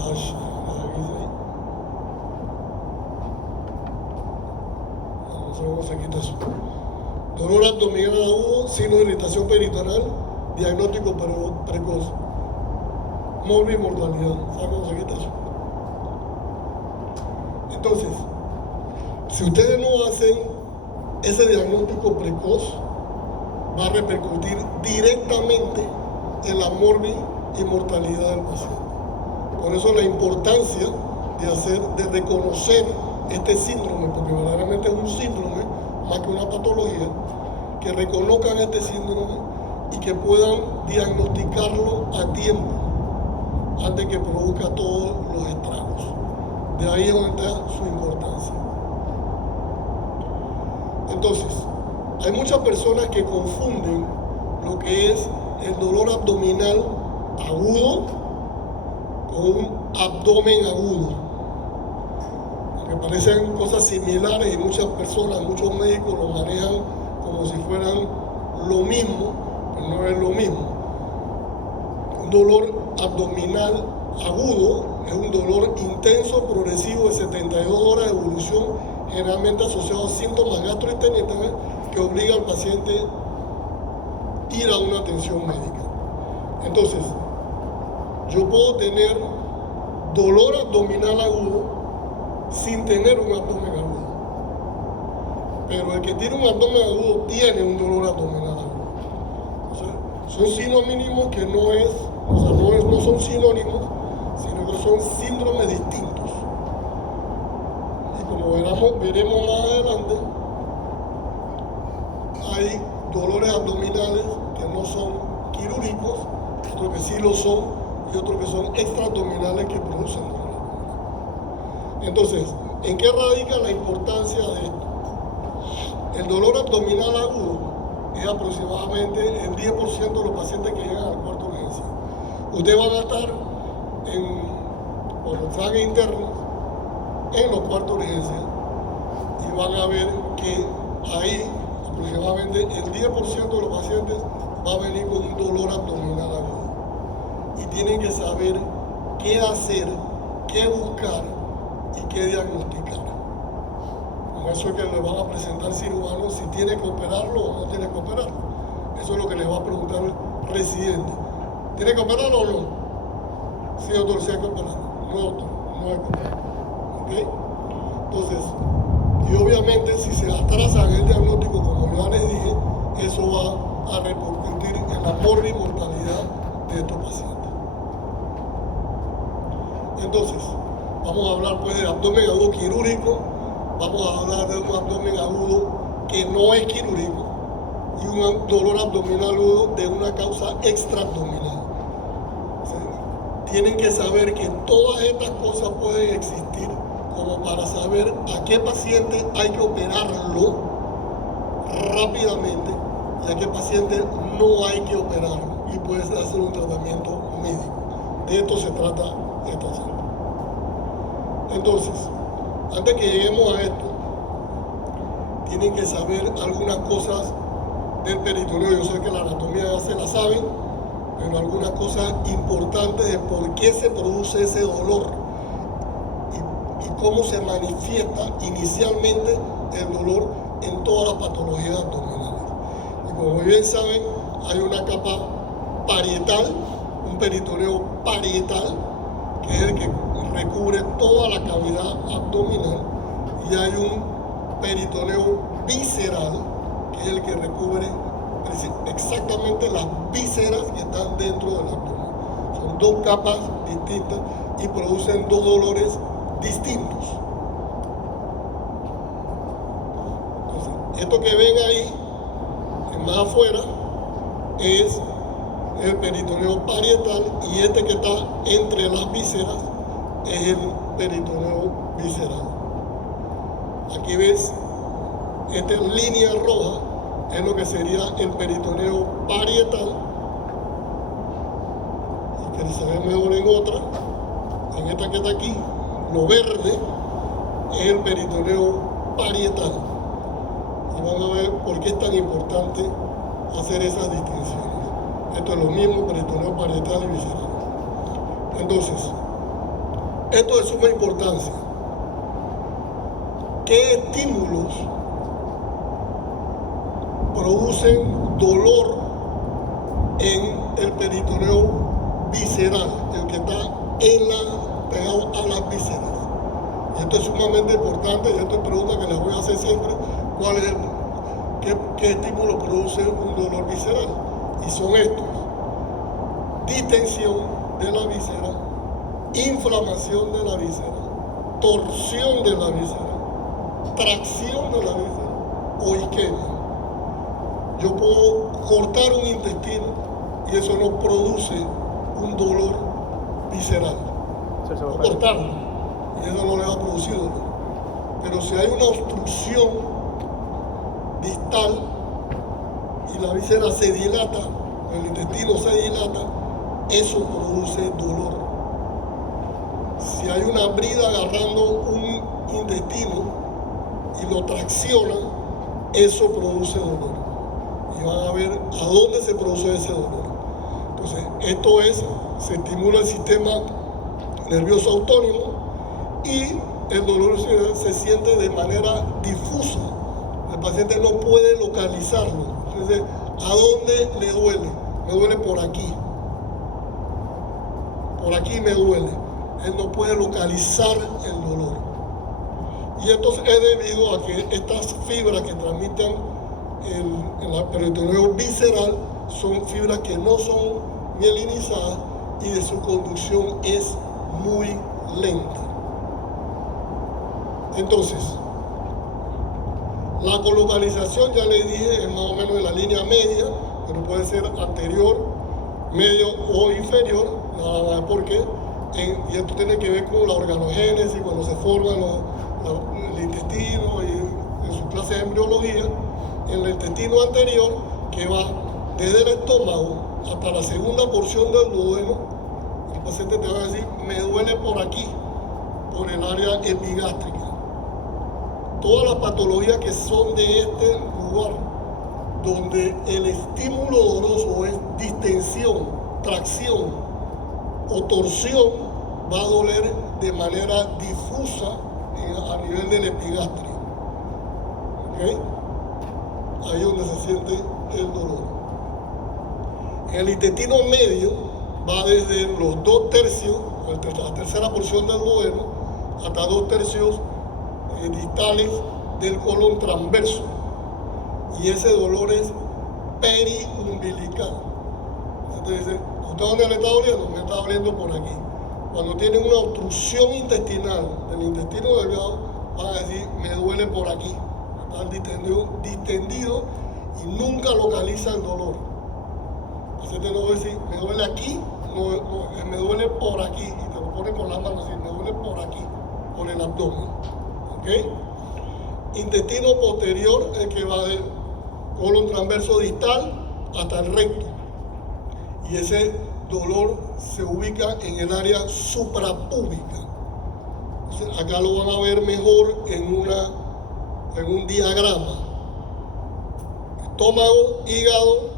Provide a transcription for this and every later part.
Ash, no sé cómo se quita eso. Dolor abdominal agudo, signo de irritación peritoneal, diagnóstico precoz. Morbimortalidad, ¿sabe cómo se quita eso? Entonces, si ustedes no hacen ese diagnóstico precoz, va a repercutir directamente en la morbimortalidad del paciente. Por eso la importancia de reconocer este síndrome, porque verdaderamente es un síndrome más que una patología, que reconozcan este síndrome y que puedan diagnosticarlo a tiempo antes que produzca todos los estragos. De ahí es donde está su importancia. Entonces, hay muchas personas que confunden lo que es el dolor abdominal agudo con un abdomen agudo, que parecen cosas similares y muchas personas, muchos médicos lo manejan como si fueran lo mismo, pero no es lo mismo. Un dolor abdominal agudo es un dolor intenso, progresivo de 72 horas de evolución, generalmente asociado a síntomas gastrointestinales que obliga al paciente a ir a una atención médica. Entonces, yo puedo tener dolor abdominal agudo sin tener un abdomen agudo. Pero el que tiene un abdomen agudo tiene un dolor abdominal agudo. O sea, son sinónimos que no son sinónimos, sino que son síndromes distintos. Y como veremos más adelante, hay dolores abdominales que no son quirúrgicos, otros que sí lo son, y otros que son extraabdominales que producen dolor. Entonces, ¿en qué radica la importancia de esto? El dolor abdominal agudo es aproximadamente el 10% de los pacientes que llegan al cuarto de urgencia. Ustedes van a estar por exámenes internos en los cuartos de urgencia y van a ver que ahí aproximadamente el 10% de los pacientes va a venir con un dolor abdominal agudo. Y tienen que saber qué hacer, qué buscar y qué diagnosticar. Con eso es que le van a presentar al cirujano si tiene que operarlo o no tiene que operarlo. Eso es lo que le va a preguntar el residente. ¿Tiene que operarlo o no? Sí, doctor, sí hay que operarlo. No, doctor, no hay que operarlo. ¿Okay? Entonces, y obviamente si se atrasan el diagnóstico, como ya les dije, eso va a repercutir en la morbimortalidad de estos pacientes. Entonces, vamos a hablar pues de abdomen agudo quirúrgico, vamos a hablar de un abdomen agudo que no es quirúrgico y un dolor abdominal agudo de una causa extraabdominal. O sea, tienen que saber que todas estas cosas pueden existir como para saber a qué paciente hay que operarlo rápidamente y a qué paciente no hay que operarlo y puede hacer un tratamiento médico. De esto se trata esta charla. Entonces, antes que lleguemos a esto, tienen que saber algunas cosas del peritoneo. Yo sé que la anatomía ya se la saben, pero algunas cosas importantes de por qué se produce ese dolor y cómo se manifiesta inicialmente el dolor en todas las patologías abdominales. Y como bien saben, hay una capa parietal, un peritoneo parietal, que es el que recubre toda la cavidad abdominal, y hay un peritoneo visceral, que es el que recubre exactamente las vísceras que están dentro del abdomen. Son dos capas distintas y producen dos dolores distintos. Entonces, esto que ven ahí, más afuera, es el peritoneo parietal, y este que está entre las vísceras es el peritoneo visceral. Aquí ves, esta línea roja es lo que sería el peritoneo parietal, y que se ve mejor en otra, en esta que está aquí, lo verde es el peritoneo parietal. Y vamos a ver por qué es tan importante hacer esas distinciones. Esto es lo mismo, peritoneo parietal y visceral. Entonces, Esto es de suma importancia. ¿Qué estímulos producen dolor en el peritoneo visceral, el que está pegado a las vísceras? Y esto es sumamente importante, y esto es pregunta que les voy a hacer siempre: ¿cuál es qué estímulo produce un dolor visceral? Y son estos: distensión de la víscera, inflamación de la víscera, torsión de la víscera, tracción de la víscera o isquemia. Yo puedo cortar un intestino y eso no produce un dolor visceral. O cortarlo y eso no le va a producir dolor. Pero si hay una obstrucción distal y la víscera se dilata, el intestino se dilata, eso produce dolor. Si hay una brida agarrando un intestino y lo tracciona, eso produce dolor. Y van a ver a dónde se produce ese dolor. Entonces, se estimula el sistema nervioso autónomo y el dolor se siente de manera difusa. El paciente no puede localizarlo. Entonces, ¿a dónde le duele? Me duele por aquí. Por aquí me duele. Él no puede localizar el dolor. Y esto es debido a que estas fibras que transmiten el peritoneo visceral son fibras que no son mielinizadas y de su conducción es muy lenta. Entonces, la colocalización, ya le dije, es más o menos de la línea media, pero puede ser anterior, medio o inferior, nada más porque, y esto tiene que ver con la organogénesis, cuando se forma el intestino y en su clase de embriología. En el intestino anterior, que va desde el estómago hasta la segunda porción del duodeno, el paciente te va a decir: me duele por aquí, por el área epigástrica. Todas las patologías que son de este lugar, donde el estímulo doloroso es distensión, tracción o torsión, va a doler de manera difusa a nivel del epigastrio. ¿Okay? Ahí es donde se siente el dolor. El intestino medio va desde los 2/3, la tercera porción del duodeno, hasta 2/3 distales del colon transverso. Y ese dolor es periumbilical. Usted dice: ¿usted dónde le está doliendo? Me está doliendo por aquí. Cuando tiene una obstrucción intestinal del intestino delgado, van a decir: me duele por aquí. Está distendido y nunca localiza el dolor. El paciente no va a decir: me duele aquí, no, me duele por aquí. Y te lo pone con la mano así: me duele por aquí, por el abdomen. ¿Okay? Intestino posterior, el que va del colon transverso distal hasta el recto. Y ese dolor se ubica en el área suprapúbica. Entonces, acá lo van a ver mejor en un diagrama. Estómago, hígado,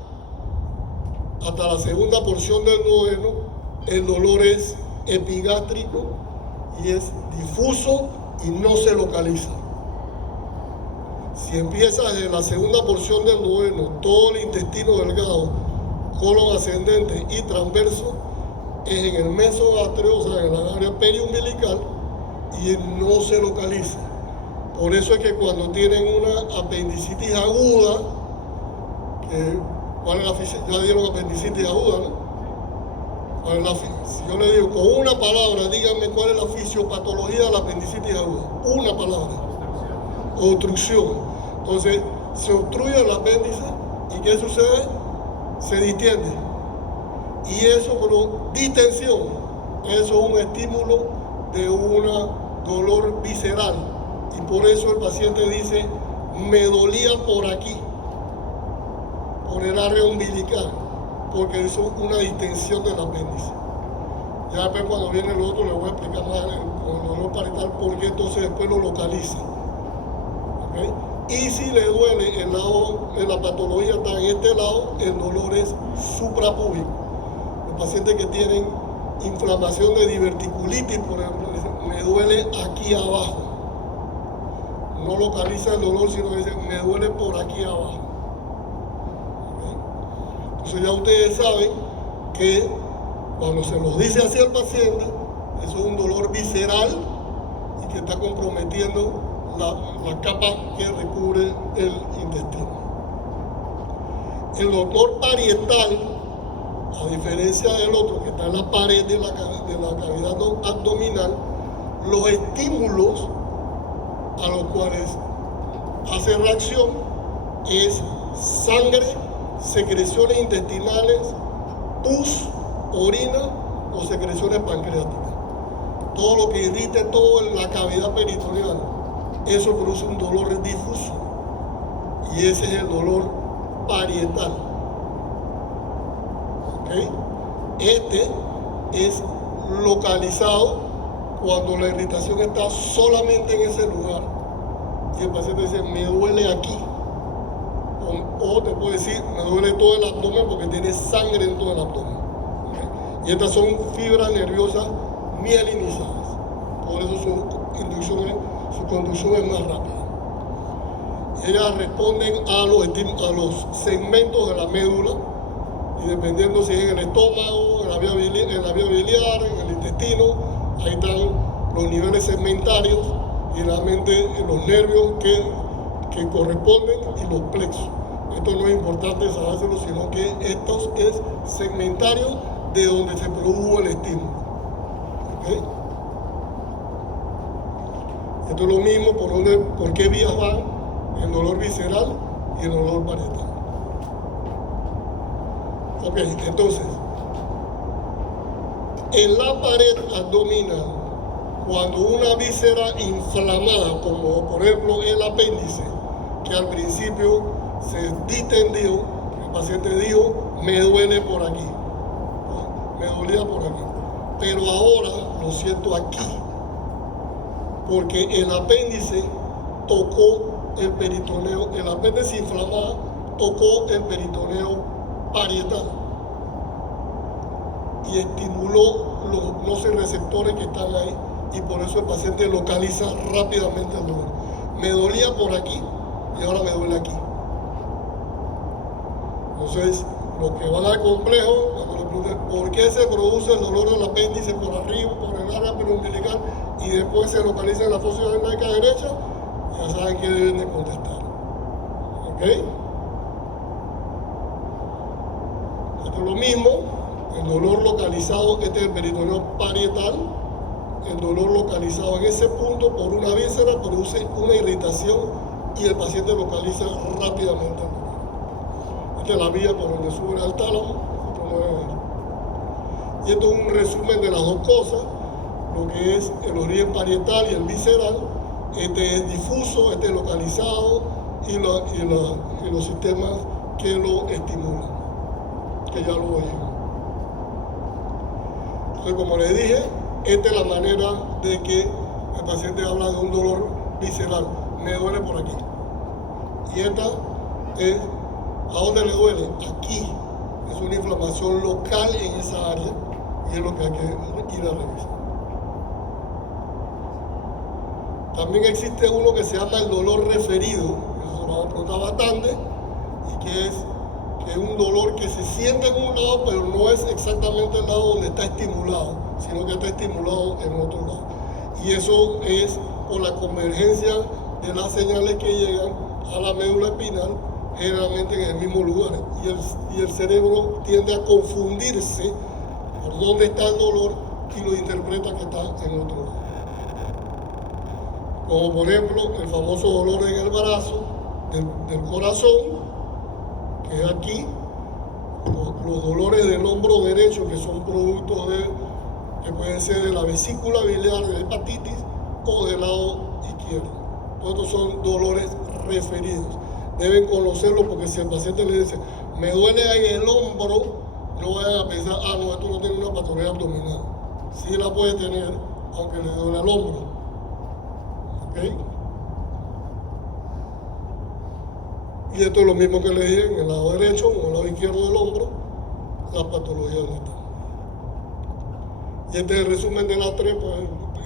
hasta la segunda porción del duodeno, el dolor es epigástrico y es difuso y no se localiza. Si empieza desde la segunda porción del duodeno, todo el intestino delgado, colon ascendente y transverso, es en el mesogastrio, o sea, en la área periumbilical, y no se localiza. Por eso es que cuando tienen una apendicitis aguda, ¿cuál es la fisiopatología? Ya dieron apendicitis aguda, ¿no? Si yo le digo con una palabra, díganme cuál es la fisiopatología de la apendicitis aguda. Una palabra. Obstrucción. Entonces, se obstruye el apéndice y ¿qué sucede? Se distiende. Y eso, por distensión, eso es un estímulo de un dolor visceral. Y por eso el paciente dice: me dolía por aquí, por el área umbilical, porque hizo una distensión del apéndice. Ya después, cuando viene el otro, le voy a explicar más con el dolor parietal por qué entonces después lo localiza. ¿Okay? Y si le duele el lado de la patología está en este lado, el dolor es suprapúbico. Los pacientes que tienen inflamación de diverticulitis, por ejemplo, dice, me duele aquí abajo. No localiza el dolor, sino dice, me duele por aquí abajo. ¿Okay? Entonces ya ustedes saben que cuando se los dice así al paciente, eso es un dolor visceral y que está comprometiendo la capa que recubre el intestino. El dolor parietal, a diferencia del otro que está en la pared de la cavidad abdominal, los estímulos a los cuales hace reacción es sangre, secreciones intestinales, pus, orina o secreciones pancreáticas. Todo lo que irrite todo en la cavidad peritoneal, eso produce un dolor difuso y ese es el dolor parietal. ¿Okay? Este es localizado cuando la irritación está solamente en ese lugar y el paciente dice, me duele aquí, o te puede decir, me duele todo el abdomen porque tiene sangre en todo el abdomen. ¿Okay? Y estas son fibras nerviosas mielinizadas, por eso su conducción es más rápida. Ellas responden a los segmentos de la médula y dependiendo si es en el estómago, en la vía biliar, en el intestino, ahí están los niveles segmentarios y realmente los nervios que corresponden y los plexos. Esto no es importante sabérselo, sino que esto es segmentario de donde se produjo el estímulo. ¿Okay? Esto es lo mismo por qué vías van el dolor visceral y el dolor parietal. Ok, entonces, en la pared abdominal, cuando una víscera inflamada, como por ejemplo el apéndice, que al principio se distendió, el paciente dijo, me duele por aquí, me dolía por aquí, pero ahora lo siento aquí, porque el apéndice tocó el peritoneo, el apéndice inflamado tocó el peritoneo parietal y estimuló los nociceptores que están ahí y por eso el paciente localiza rápidamente el dolor. Me dolía por aquí y ahora me duele aquí. Entonces, lo que va a dar complejo, cuando le pregunten por qué se produce el dolor del apéndice por arriba, por el área preumbilical y después se localiza en la fosa ilíaca derecha, ya saben que deben de contestar. ¿Ok? Esto es lo mismo, el dolor localizado, este es el peritoneo parietal, el dolor localizado en ese punto por una víscera produce una irritación y el paciente localiza rápidamente el dolor. Esta es la vía por donde sube al tálamo, y esto es un resumen de las dos cosas, lo que es el origen parietal y el visceral. Este es difuso, este es localizado y los sistemas que lo estimulan, que ya lo oímos. Entonces, como les dije, esta es la manera de que el paciente habla de un dolor visceral. Me duele por aquí. Y esta es, ¿a dónde le duele? Aquí. Es una inflamación local en esa área y es lo que hay que ir a revisar. También existe uno que se llama el dolor referido, eso se lo vamos a preguntar bastante, y que es un dolor que se siente en un lado, pero no es exactamente el lado donde está estimulado, sino que está estimulado en otro lado. Y eso es por la convergencia de las señales que llegan a la médula espinal, generalmente en el mismo lugar. Y el cerebro tiende a confundirse por dónde está el dolor y lo interpreta que está en otro lado. Como por ejemplo el famoso dolor en el brazo del corazón, que es aquí, los dolores del hombro derecho, que son productos que pueden ser de la vesícula biliar, de la hepatitis, o del lado izquierdo. Todos estos son dolores referidos. Deben conocerlo porque si el paciente le dice, me duele en el hombro, no vayan a pensar, no, esto no tiene una patología abdominal. Sí la puede tener, aunque le duele el hombro. ¿Okay? Y esto es lo mismo que le dije en el lado derecho o en el lado izquierdo del hombro, la patología donde está. Y este es el resumen de las tres, pues,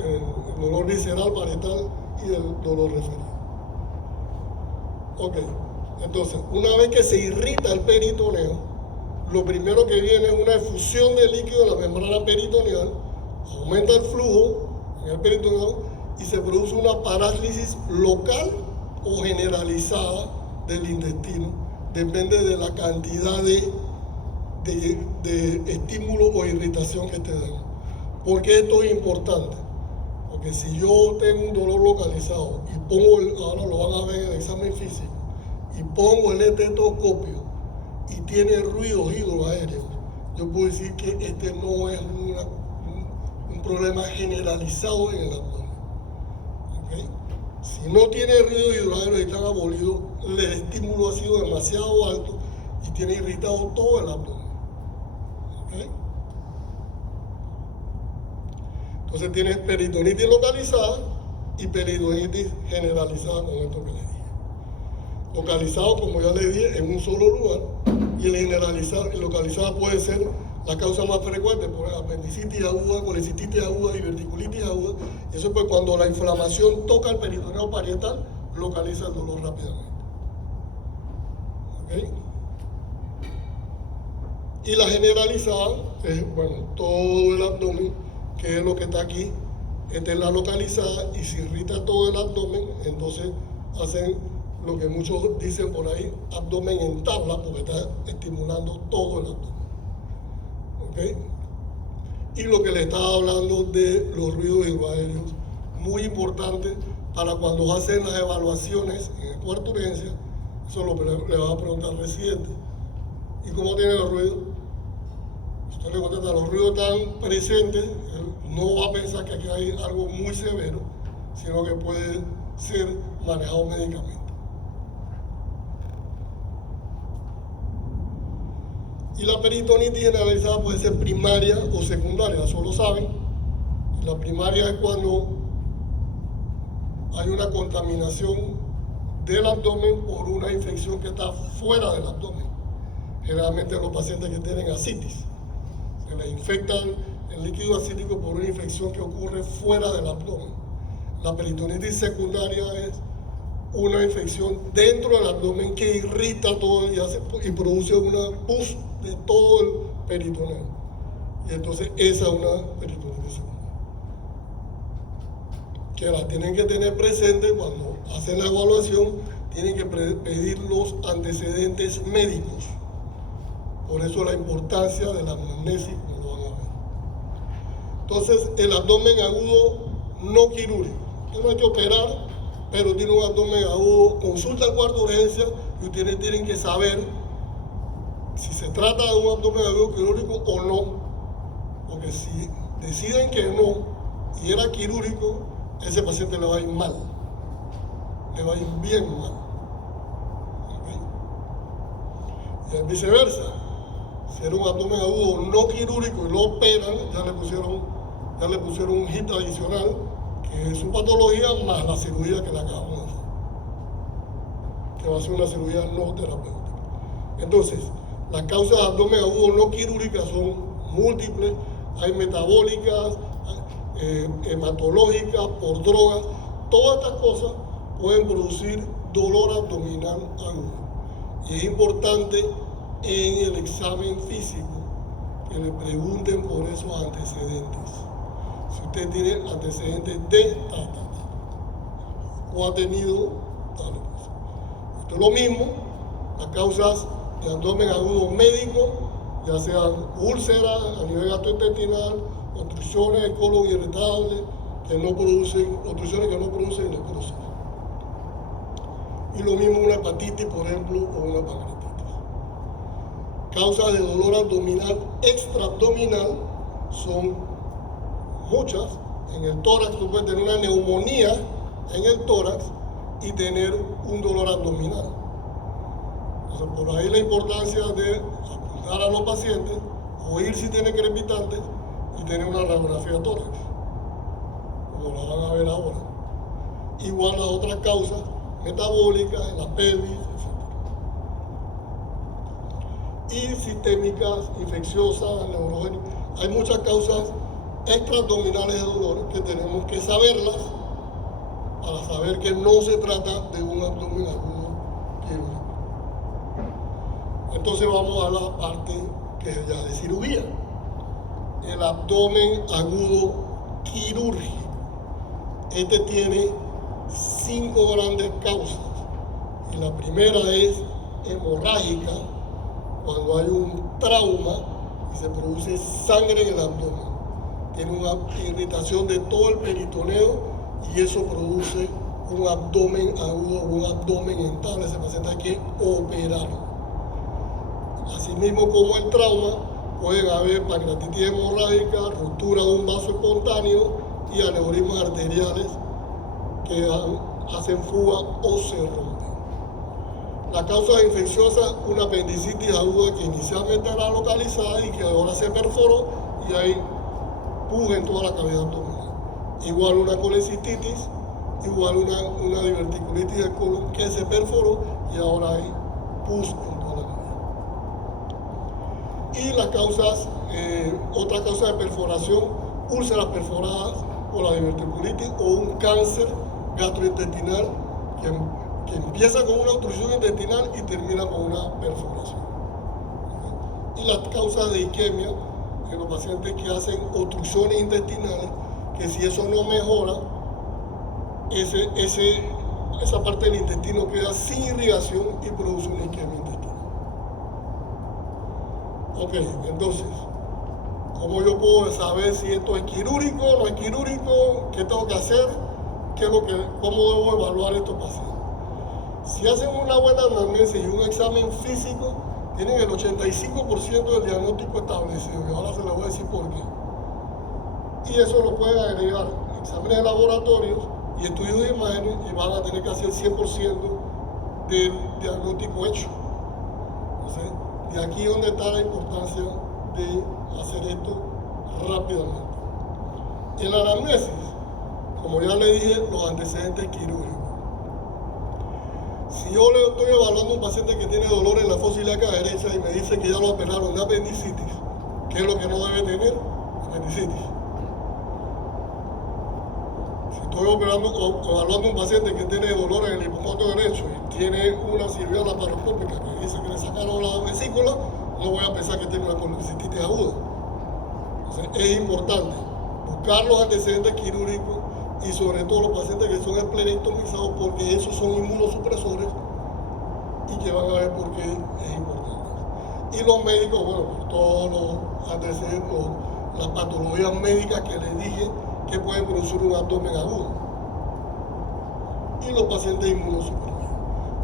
el dolor visceral, parietal y el dolor referido. Ok, entonces, una vez que se irrita el peritoneo, lo primero que viene es una efusión de líquido en la membrana peritoneal, aumenta el flujo en el peritoneo y se produce una parálisis local o generalizada del intestino. Depende de la cantidad de estímulo o irritación que esté dando. ¿Por qué esto es importante? Porque si yo tengo un dolor localizado y pongo, ahora lo van a ver en el examen físico, y pongo el estetoscopio y tiene ruidos hidroaéreos, yo puedo decir que este no es un problema generalizado en el abdomen. ¿Okay? Si no tiene ruidos hidroaéreos y están abolidos, el estímulo ha sido demasiado alto y tiene irritado todo el abdomen. ¿Okay? Entonces tienes peritonitis localizada y peritonitis generalizada, con esto que le dije. Localizado, como ya le dije, en un solo lugar, y el localizado puede ser la causa más frecuente, por apendicitis aguda, colecistitis aguda, diverticulitis aguda. Eso es pues cuando la inflamación toca el peritoneo parietal, localiza el dolor rápidamente. ¿Okay? Y la generalizada es, bueno, todo el abdomen, que es lo que está aquí. Esta es la localizada, y si irrita todo el abdomen, entonces hacen lo que muchos dicen por ahí, abdomen en tabla, porque está estimulando todo el abdomen. ¿Okay? Y lo que le estaba hablando de los ruidos hidroaéreos, muy importante para cuando hacen las evaluaciones en el cuarto de urgencia. Eso es lo que le va a preguntar al residente. ¿Y cómo tiene los ruidos? Usted le contesta, los ruidos están presentes, él no va a pensar que aquí hay algo muy severo, sino que puede ser manejado médicamente. Y la peritonitis generalizada puede ser primaria o secundaria, eso lo saben. La primaria es cuando hay una contaminación del abdomen por una infección que está fuera del abdomen. Generalmente los pacientes que tienen ascitis, se les infectan el líquido acítico por una infección que ocurre fuera del abdomen. La peritonitis secundaria es una infección dentro del abdomen que irrita todo y produce una pus de todo el peritoneo. Y entonces esa es una peritonitis secundaria, que la tienen que tener presente cuando hacen la evaluación. Tienen que pedir los antecedentes médicos. Por eso la importancia de la anamnesis, como lo van a ver. Entonces, el abdomen agudo no quirúrgico. Usted no hay que operar, pero tiene un abdomen agudo. Consulta al cuarto de urgencia y ustedes tienen que saber si se trata de un abdomen agudo quirúrgico o no. Porque si deciden que no y era quirúrgico, ese paciente le va a ir mal. Le va a ir bien mal. ¿Okay? Y viceversa. Si era un abdomen agudo no quirúrgico y lo operan, ya le pusieron un hit adicional, que es su patología más la cirugía que le acabamos de hacer, que va a ser una cirugía no terapéutica. Entonces, las causas de abdomen agudo no quirúrgicas son múltiples. Hay metabólicas, hematológicas, por drogas. Todas estas cosas pueden producir dolor abdominal agudo. Y es importante en el examen físico que le pregunten por esos antecedentes. Si usted tiene antecedentes de o ha tenido tal cosa. Esto es lo mismo, las causas de abdomen agudo médico, ya sean úlceras a nivel gastrointestinal, obstrucciones del colon irritable, obstrucciones que no producen necrosis. Y lo mismo una hepatitis, por ejemplo, o una pancreatitis. Causas de dolor abdominal extraabdominal son muchas. En el tórax tú puedes tener una neumonía en el tórax y tener un dolor abdominal. Entonces, por ahí la importancia de apuntar a los pacientes, oír si tiene crepitantes y tener una radiografía de tórax, como la van a ver ahora. Igual las otras causas metabólicas en la pelvis, etc. Y sistémicas, infecciosas, neurogénicas. Hay muchas causas extraabdominales de dolor que tenemos que saberlas para saber que no se trata de un abdomen agudo quirúrgico. Entonces vamos a la parte que es ya de cirugía. El abdomen agudo quirúrgico. Este tiene 5 grandes causas. Y la primera es hemorrágica, cuando hay un trauma y se produce sangre en el abdomen. Tiene una irritación de todo el peritoneo y eso produce un abdomen agudo, un abdomen entrable. Ese paciente hay que operarlo. Asimismo, como el trauma, pueden haber pancreatitis hemorrágica, ruptura de un vaso espontáneo y aneurismas arteriales que hacen fuga o se rompen. La causa infecciosa, una apendicitis aguda que inicialmente era localizada y que ahora se perforó y hay pus en toda la cavidad abdominal. Igual una colecistitis, igual una diverticulitis del colon que se perforó y ahora hay pus en toda la cavidad. Y las causas, otra causa de perforación, úlceras perforadas o la diverticulitis o un cáncer gastrointestinal que empieza con una obstrucción intestinal y termina con una perforación. Y las causas de isquemia en los pacientes que hacen obstrucciones intestinales, que si eso no mejora, esa parte del intestino queda sin irrigación y produce una isquemia intestinal. Ok, entonces, ¿cómo yo puedo saber si esto es quirúrgico, no es quirúrgico? ¿Qué tengo que hacer? ¿Cómo debo evaluar estos pacientes? Si hacen una buena anamnesis y un examen físico, tienen el 85% del diagnóstico establecido. Y ahora se les voy a decir por qué. Y eso lo pueden agregar exámenes de laboratorios y estudios de imágenes y van a tener que hacer 100% del diagnóstico hecho. Entonces, de aquí es donde está la importancia de hacer esto rápidamente. En la anamnesis, como ya le dije, los antecedentes quirúrgicos. Si yo le estoy evaluando a un paciente que tiene dolor en la fosa ilíaca derecha y me dice que ya lo operaron de apendicitis, ¿qué es lo que no debe tener? Apendicitis. Si estoy evaluando a un paciente que tiene dolor en el hipocondrio derecho y tiene una cirugía laparoscópica que dice que le sacaron la vesícula, no voy a pensar que tiene una colecistitis aguda. Entonces, es importante buscar los antecedentes quirúrgicos y sobre todo los pacientes que son esplenectomizados, porque esos son inmunosupresores y que van a ver por qué es importante. Y los médicos, bueno, por todos los antecedentes, las patologías médicas que les dije que pueden producir un abdomen agudo. Y los pacientes inmunosuprimidos.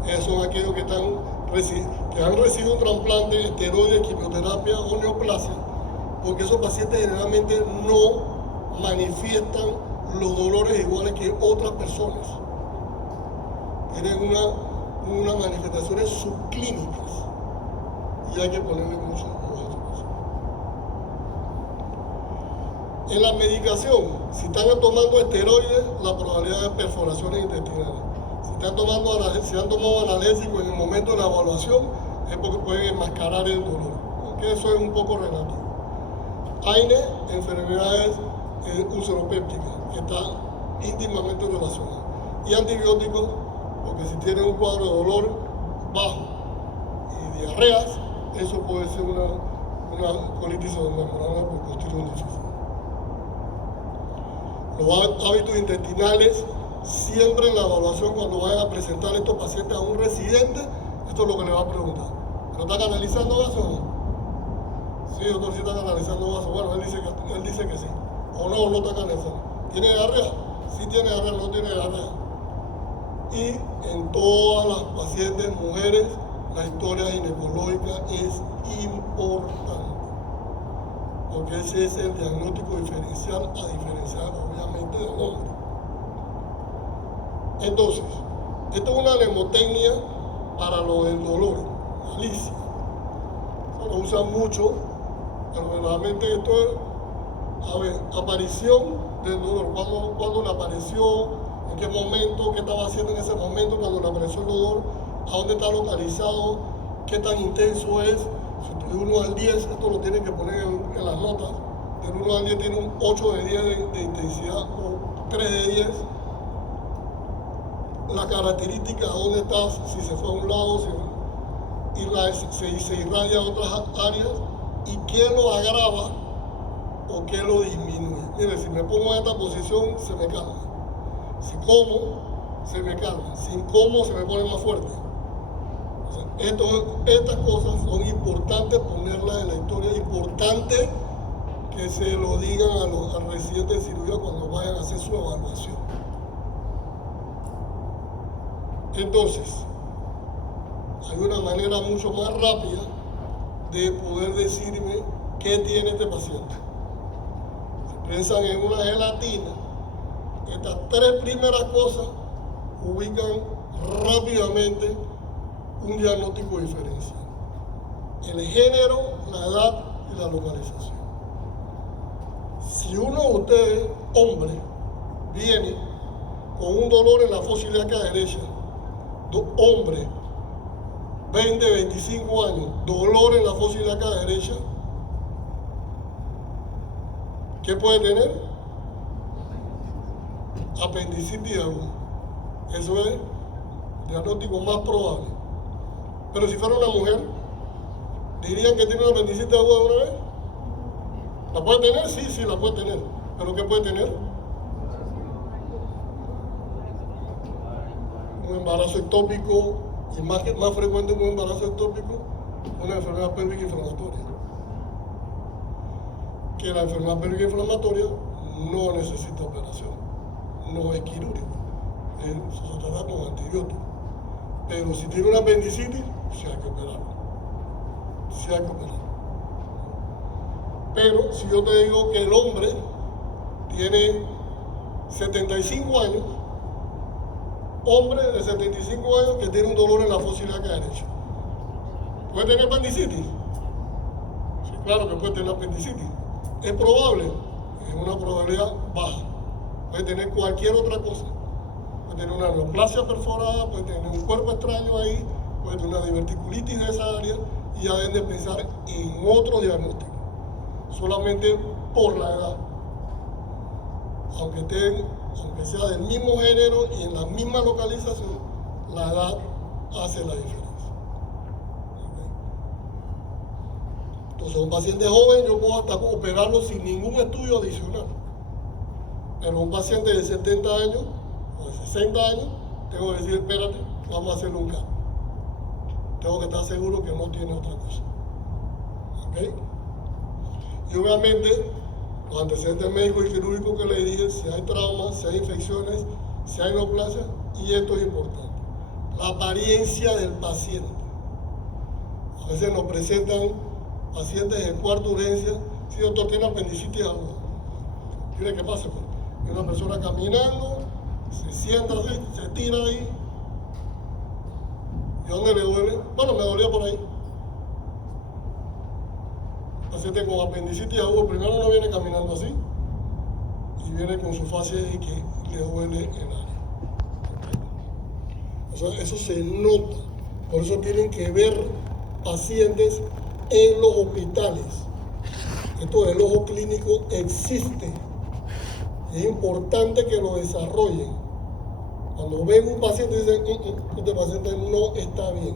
Esos son aquellos que han recibido un trasplante, esteroides, quimioterapia o neoplasia, porque esos pacientes generalmente no manifiestan los dolores iguales que otras personas. Tienen unas manifestaciones subclínicas y hay que ponerle mucho ojo a eso. En la medicación, si están tomando esteroides, la probabilidad de perforaciones intestinales. Si han tomado analgésicos en el momento de la evaluación, es porque pueden enmascarar el dolor, porque eso es un poco relativo. AINE, enfermedades ulceropépticas, que está íntimamente relacionado. Y antibióticos, porque si tienen un cuadro de dolor bajo y diarreas, eso puede ser una colitis membranosa por Clostridium difficile. Los hábitos intestinales, siempre en la evaluación, cuando vayan a presentar estos pacientes a un residente, esto es lo que le va a preguntar. ¿Pero está canalizando vaso o no? Sí, doctor, sí está canalizando vaso. Bueno, él dice que sí. O no está canalizando. ¿Tiene diarrea? Sí tiene diarrea, no tiene diarrea. Y en todas las pacientes mujeres, la historia ginecológica es importante. Porque ese es el diagnóstico diferencial a diferenciar, obviamente, del hombre. Entonces, esto es una mnemotecnia para lo del dolor, Alicia. Se lo usan mucho, pero realmente esto es, aparición del dolor. ¿Cuándo le apareció? ¿En qué momento? ¿Qué estaba haciendo en ese momento cuando le apareció el dolor? ¿A dónde está localizado? ¿Qué tan intenso es? De 1 al 10, esto lo tienen que poner en las notas, del 1 al 10 tiene un 8 de 10 de intensidad o 3 de 10. La característica, dónde estás, si se fue a un lado, si se irradia a otras áreas, y qué lo agrava o qué lo disminuye. Mire, si me pongo en esta posición, se me calma. Si como, se me calma. Si como, se me pone más fuerte. O sea, estas cosas son importantes ponerlas en la historia, importante que se lo digan a los residentes de cirugía cuando vayan a hacer su evaluación. Entonces, hay una manera mucho más rápida de poder decirme qué tiene este paciente. Si piensan en una gelatina, estas 3 primeras cosas ubican rápidamente un diagnóstico diferencial: el género, la edad y la localización. Si uno de ustedes, hombre, viene con un dolor en la fosa ilíaca derecha, hombre, 20, 25 años, dolor en la fosa ilíaca derecha, ¿qué puede tener? Apendicitis aguda. Eso es el diagnóstico más probable. Pero si fuera una mujer, ¿dirían que tiene una apendicitis aguda de una vez? ¿La puede tener? Sí, sí, la puede tener. ¿Pero qué puede tener? Un embarazo ectópico, y más frecuente que un embarazo ectópico, una enfermedad pélvica inflamatoria. Que la enfermedad pélvica inflamatoria no necesita operación, no es quirúrgico, se trata con antibióticos. Pero si tiene una apendicitis, sí hay que operarlo. Sí hay que operarlo. Pero si yo te digo que el hombre tiene 75 años, hombre de 75 años que tiene un dolor en la fosa ilíaca derecha, ¿puede tener apendicitis? Sí, claro que puede tener apendicitis. ¿Es probable? Es una probabilidad baja. Puede tener cualquier otra cosa. Puede tener una neoplasia perforada, puede tener un cuerpo extraño ahí, puede tener una diverticulitis de esa área, y ya deben de pensar en otro diagnóstico, solamente por la edad. Aunque sea del mismo género y en la misma localización, la edad hace la diferencia. Entonces, un paciente joven yo puedo hasta operarlo sin ningún estudio adicional. Pero un paciente de 70 años o de 60 años, tengo que decir, espérate, vamos a hacerle un cambio. Tengo que estar seguro que no tiene otra cosa. ¿Okay? Y obviamente, los antecedentes médicos y quirúrgicos que le dije, si hay traumas, si hay infecciones, si hay neoplasia, y esto es importante, la apariencia del paciente. A veces nos presentan pacientes de cuarta urgencia, si doctor tiene apendicitis aguda. Mire qué pasa, pues. Una persona caminando, se sienta así, se tira ahí. ¿Y dónde le duele? Bueno, me dolía por ahí. Paciente con apendicitis aguda, primero no viene caminando así, y viene con su fascia y que le duele el área. O sea, eso se nota. Por eso tienen que ver pacientes en los hospitales. Esto del ojo clínico existe. Es importante que lo desarrollen. Cuando ven un paciente y dicen, este paciente no está bien,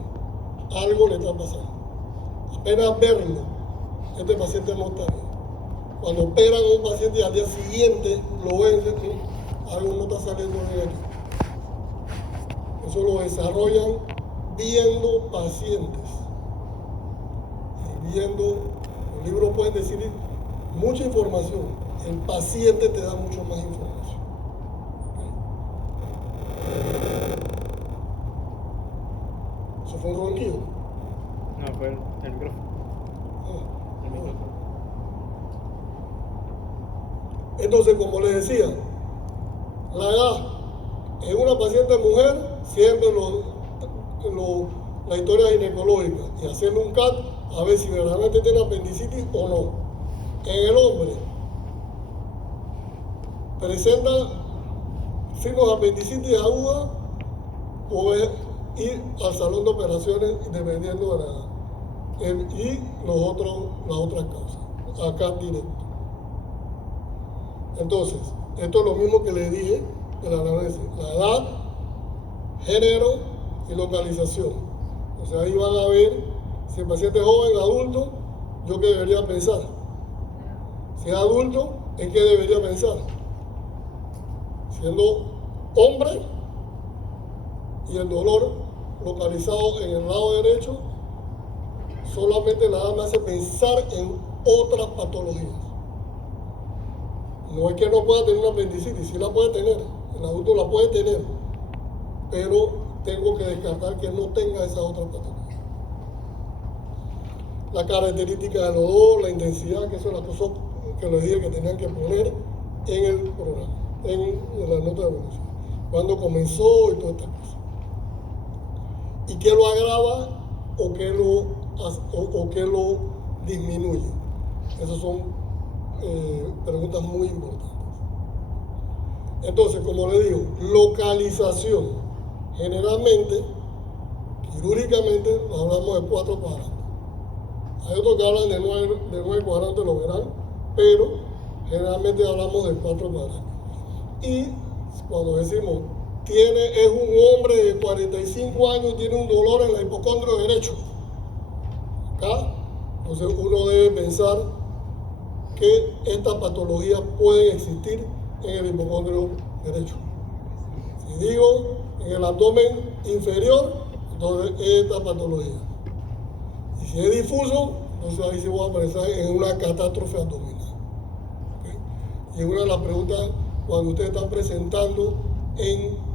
algo le está pasando. Apenas verlo, este paciente no está bien. Cuando operan a un paciente y al día siguiente lo ven y dicen, algo no está saliendo bien aquí. Eso lo desarrollan viendo pacientes. Y viendo, los libros pueden decir mucha información. El paciente te da mucho más información. ¿Eso fue un ronquido? No, fue el micrófono. El micrófono. Entonces, como les decía, la edad en una paciente mujer, siempre la historia ginecológica y hacerle un CAT a ver si verdaderamente tiene apendicitis o no. En el hombre, presenta signos de apendicitis aguda, puede ir al salón de operaciones dependiendo de la edad. Y las otras causas, acá directo. Entonces, esto es lo mismo que les dije de la anamnesis. La edad, género y localización. O sea, ahí van a ver si el paciente es joven, adulto, yo qué debería pensar. Si es adulto, ¿en qué debería pensar? Siendo hombre y el dolor localizado en el lado derecho, solamente la edad me hace pensar en otras patologías. No es que no pueda tener una apendicitis, sí la puede tener, el adulto la puede tener, pero tengo que descartar que no tenga esa otra patología. La característica del dolor, la intensidad, que son las cosas que les dije que tenían que poner en el programa, en la nota de evolución. Cuándo comenzó y todas estas cosas. ¿Y qué lo agrava o qué lo disminuye? Esas son preguntas muy importantes. Entonces, como le digo, localización. Generalmente, quirúrgicamente, hablamos de 4 cuadrantes. Hay otros que hablan de 9 cuadrantes, lo verán, pero generalmente hablamos de 4 cuadrantes. Y cuando decimos, es un hombre de 45 años y tiene un dolor en el hipocondrio derecho. Acá, entonces uno debe pensar que estas patologías pueden existir en el hipocondrio derecho. Si digo en el abdomen inferior, entonces esta patología. Y si es difuso, entonces ahí se va a pensar en una catástrofe abdominal. ¿Okay? Y una de las preguntas cuando ustedes están presentando en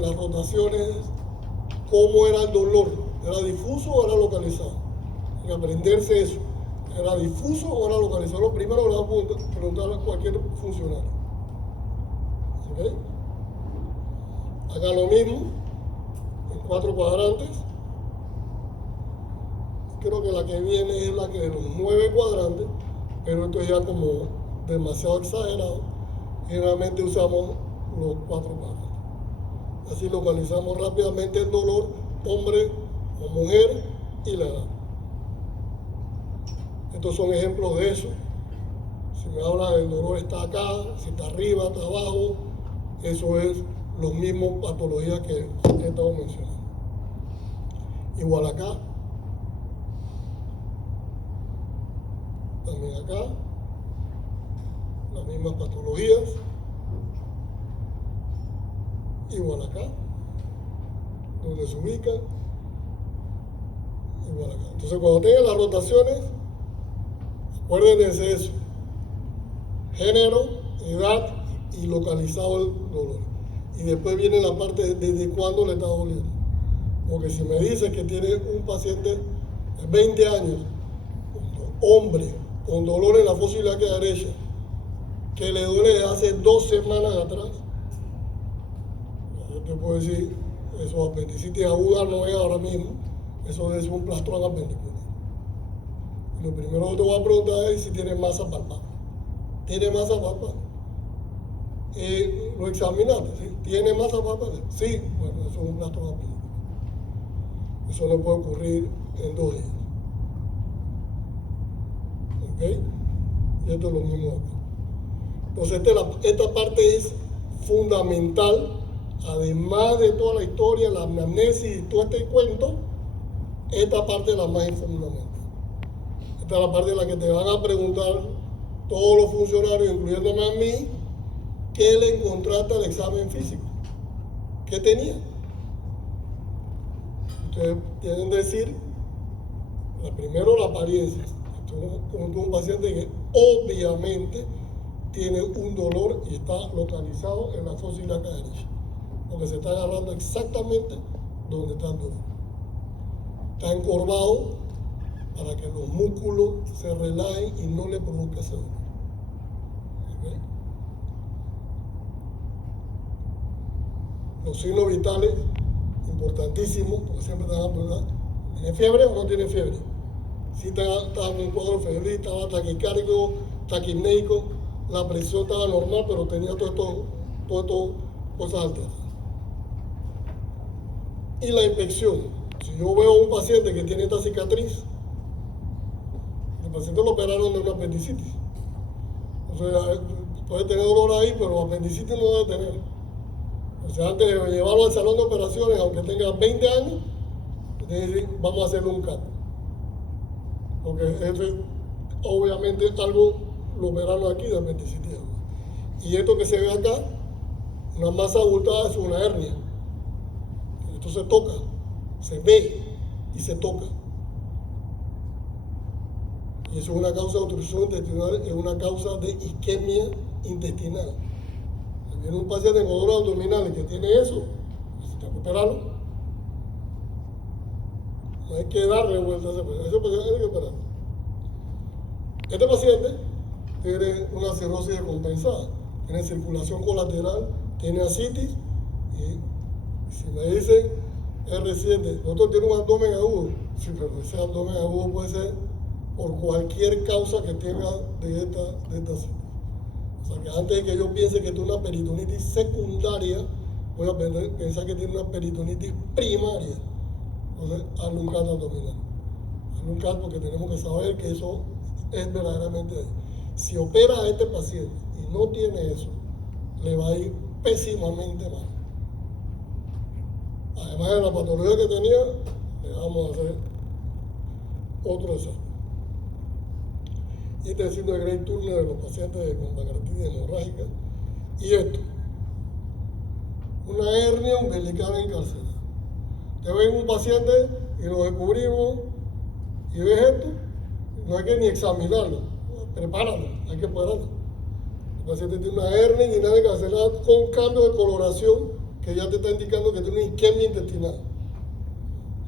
las rotaciones, ¿cómo era el dolor? ¿Era difuso o era localizado? Hay que aprenderse eso. ¿Era difuso o era localizado? Lo primero que le voy a preguntar a cualquier funcionario. ¿Okay? Hagan lo mismo en 4 cuadrantes. Creo que la que viene es la que de los 9 cuadrantes, pero esto es ya como demasiado exagerado. Generalmente usamos los 4 cuadrantes. Así localizamos rápidamente el dolor, hombre o mujer, y la edad. Estos son ejemplos de eso. Si me habla del dolor está acá, si está arriba, está abajo, eso es los mismos patologías que he estado mencionando. Igual acá, también acá, las mismas patologías. Igual acá, donde se ubican, igual acá. Entonces, cuando tengan las rotaciones, acuérdense de eso: género, edad y localizado el dolor. Y después viene la parte de desde cuándo le está doliendo. Porque si me dice que tiene un paciente de 20 años, hombre, con dolor en la fosa ilíaca derecha, que le duele desde hace 2 semanas atrás, yo te puedo decir, eso apendicitis aguda no es ahora mismo, eso es un plastrón apendicular. Lo primero que te voy a preguntar es si tiene masa palpable. ¿Tiene masa palpable? ¿Lo examinaste? ¿Sí? ¿Tiene masa palpable? Sí, bueno, eso es un plastrón apendicular. Eso no puede ocurrir en 2 días. ¿Ok? Y esto es lo mismo acá. Entonces, esta parte es fundamental. Además de toda la historia, la anamnesis y todo este cuento, esta parte es la más fundamental. Esta es la parte en la que te van a preguntar todos los funcionarios, incluyéndome a mí, ¿qué le encontraste al examen físico? ¿Qué tenía? Ustedes tienen que decir, primero la apariencia. Como un paciente que obviamente tiene un dolor y está localizado en la fosa ilíaca derecha, porque se está agarrando exactamente donde está el dolor. Está encorvado para que los músculos se relajen y no le produzca ese dolor. ¿Okay? Los signos vitales, importantísimos, porque siempre te van a preguntar, ¿tiene fiebre o no tiene fiebre? Si estaba con un cuadro febril, estaba taquicárdico, taquipnéico, la presión estaba normal, pero tenía todo esto cosas alteradas. Y la inspección. Si yo veo a un paciente que tiene esta cicatriz, el paciente lo operaron de una apendicitis. O sea, puede tener dolor ahí, pero apendicitis no debe tener. O sea, antes de llevarlo al salón de operaciones, aunque tenga 20 años, tiene que decir, vamos a hacerle un CAT. Porque obviamente algo lo operaron aquí de apendicitis. Y esto que se ve acá, una masa abultada es una hernia. Esto se toca, se ve y se toca. Y eso es una causa de obstrucción intestinal, es una causa de isquemia intestinal. Si viene un paciente con dolor abdominal que tiene eso, necesita operarlo. No hay que darle vuelta a ese paciente, hay que operarlo. Este paciente tiene una cirrosis descompensada, tiene circulación colateral, tiene ascitis, y si me dicen R7, nosotros tiene un abdomen agudo, sí, pero ese abdomen agudo puede ser por cualquier causa que tenga de esta ascitis. O sea que antes de que yo piense que tiene una peritonitis secundaria, voy a pensar que tiene una peritonitis primaria. Entonces, hazle un CAT abdominal. Hazle un CAT porque tenemos que saber que eso es verdaderamente ahí. Si opera a este paciente y no tiene eso, le va a ir pésimamente mal. Además de la patología que tenía, le vamos a hacer otro examen. Y este es el síndrome de Grey Turner de los pacientes con pancreatitis hemorrágica. Y esto, una hernia umbilical encarcelada. Te ven un paciente y lo descubrimos y ves esto, no hay que ni examinarlo, prepáralo, hay que operarlo. El paciente tiene una hernia inguinal encarcelada con cambio de coloración que ya te está indicando que tiene una isquemia intestinal.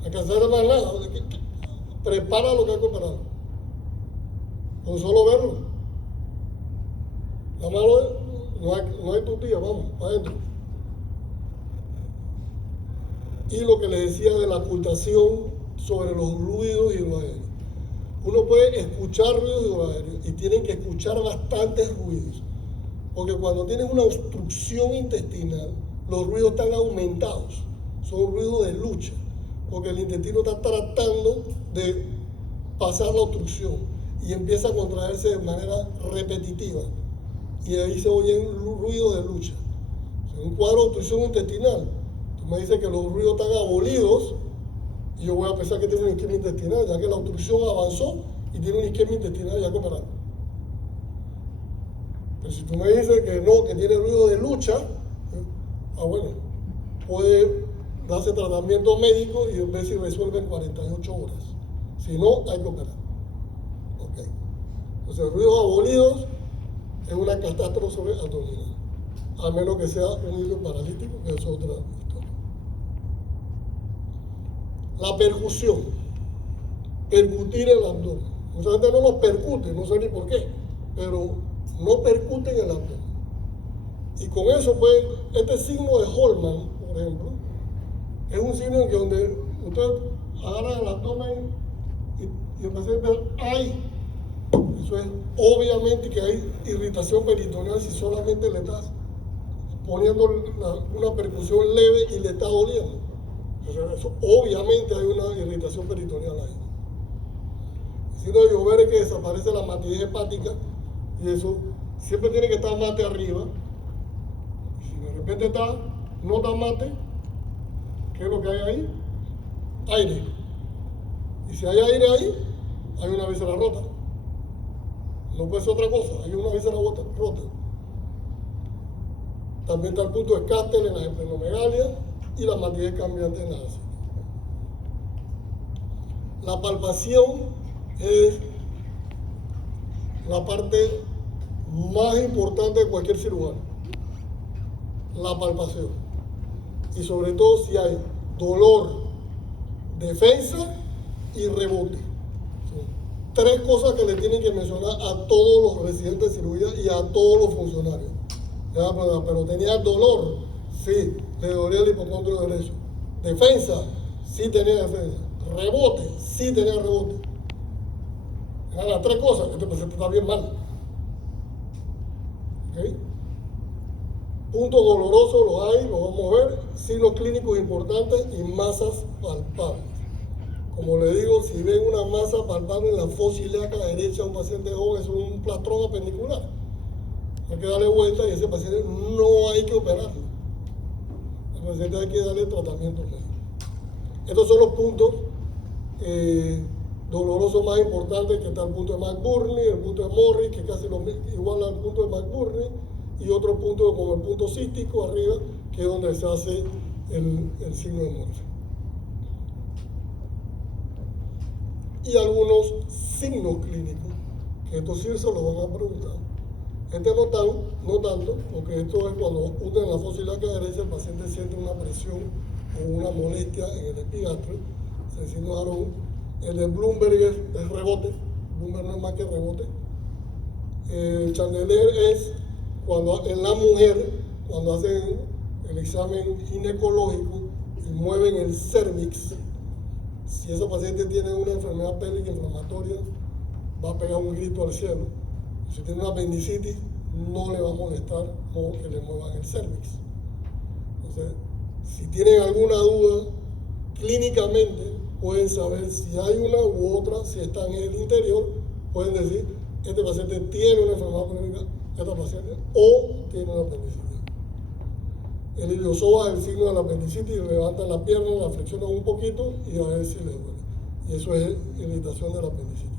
Hay que hacer más nada, prepara lo que hay que operar. Con solo verlo. La mano no hay tutía, vamos, para adentro. Y lo que les decía de la ocultación sobre los ruidos hidroaéreos. Uno puede escuchar ruidos hidroaéreos y tienen que escuchar bastantes ruidos. Porque cuando tienes una obstrucción intestinal, los ruidos están aumentados. Son ruidos de lucha. Porque el intestino está tratando de pasar la obstrucción y empieza a contraerse de manera repetitiva. Y ahí se oyen ruidos de lucha. En un cuadro de obstrucción intestinal, tú me dices que los ruidos están abolidos y yo voy a pensar que tiene una isquemia intestinal, ya que la obstrucción avanzó y tiene una isquemia intestinal ya cooperando. Pero si tú me dices que no, que tiene ruido de lucha, bueno, puede darse tratamiento médico y ver si resuelve en 48 horas. Si no, hay que operar. Okay. Entonces, ruidos abolidos es una catástrofe abdominal, a menos que sea un hilo paralítico, que es otra historia. La percusión, percutir el abdomen. Mucha gente no lo percute, no sé ni por qué, pero no percuten el abdomen. Y con eso, pues, este signo de Holman, por ejemplo, es un signo en que donde usted agarra el abdomen y empieza a ver, ¡ay! Eso es obviamente que hay irritación peritoneal si solamente le estás poniendo una percusión leve y le está doliendo. Entonces, eso, obviamente hay una irritación peritoneal ahí. Si no llover es que desaparece la matidez hepática y eso siempre tiene que estar mate arriba. Si de repente no está mate, ¿qué es lo que hay ahí? Aire. Y si hay aire ahí, hay una víscera rota. No puede ser otra cosa, hay una víscera rota. También está el punto de Castel en la esplenomegalia y la matidez cambiante en la ascitis. La palpación es la parte más importante de cualquier cirujano. La palpación. Y sobre todo si hay dolor, defensa y rebote. Tres cosas que le tienen que mencionar a todos los residentes de cirugía y a todos los funcionarios. Ya, pero tenía dolor, sí, le dolía el hipocondrio derecho. Defensa, sí tenía defensa. Rebote, sí tenía rebote. Eran las tres cosas, este paciente está bien mal. ¿Okay? Puntos dolorosos los hay, los vamos a ver, signos clínicos importantes y masas palpables. Como le digo, si ven una masa palpable en la fosa ilíaca derecha de un paciente joven, es un plastrón apendicular. hay que darle vuelta y ese paciente no hay que operarlo. Al paciente hay que darle tratamiento médico. Estos son los puntos dolorosos más importantes, que está el punto de McBurney, el punto de Morris, que casi igual al punto de McBurney, y otro punto como el punto cístico arriba, que es donde se hace el signo de Morris. Y algunos signos clínicos, que estos sí se los van a preguntar. No tanto, porque esto es cuando unen la fosa y la caderencia, el paciente siente una presión o una molestia en el epigastrio, se signo de Aron. El de Bloomberg es rebote, Bloomberg no es más que rebote. El Chandelier es cuando en la mujer, cuando hacen el examen ginecológico y mueven el cervix, si ese paciente tiene una enfermedad pélvica inflamatoria, va a pegar un grito al cielo. Si tiene una apendicitis, no le va a molestar o que le muevan el cervix. Entonces, si tienen alguna duda, clínicamente pueden saber si hay una u otra, si están en el interior, pueden decir, este paciente tiene una enfermedad pélvica, esta paciente, o tiene una apendicitis. El iliosoba es el signo de la apendicitis, levantan la pierna, la flexionan un poquito y a ver si le duele. Y eso es irritación de la apendicitis.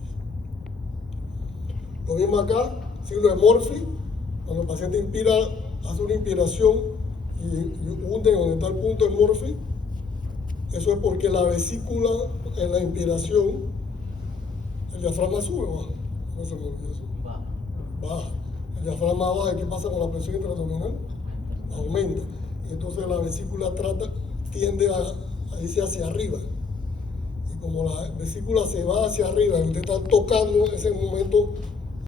Lo mismo acá, signo de Murphy, cuando el paciente inspira, hace una inspiración y hunde donde está el punto de Murphy. Eso es porque la vesícula en la inspiración, el diafragma sube o baja. No se me olvida eso. Baja. El diafragma baja, ¿qué pasa con la presión intraabdominal? Aumenta. Y entonces la vesícula tiende a irse hacia arriba. Y como la vesícula se va hacia arriba y usted está tocando, en ese momento